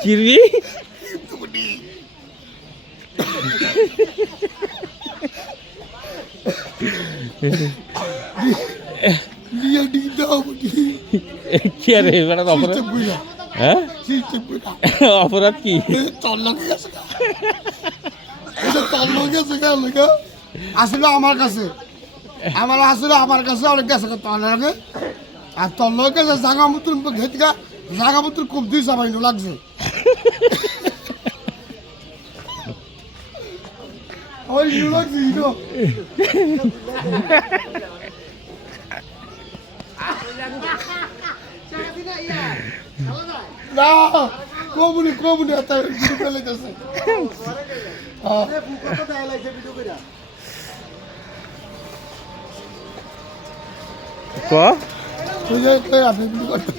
Kirby কি আরে এবার অপরাধ হ্যাঁ অপরাধ কি আসলে আমার কাছে আমার কাছে অনেক গেছে তোর লাগে আর তোর লোকে জাগা মতন ঘেটকা জাগা মতন খুব দুই সাবাই লাগছে ওই লাগছে ইনো না কবুনি এত ভিডিও করে লাগছে ক তুই আপনি ভিডিও করতে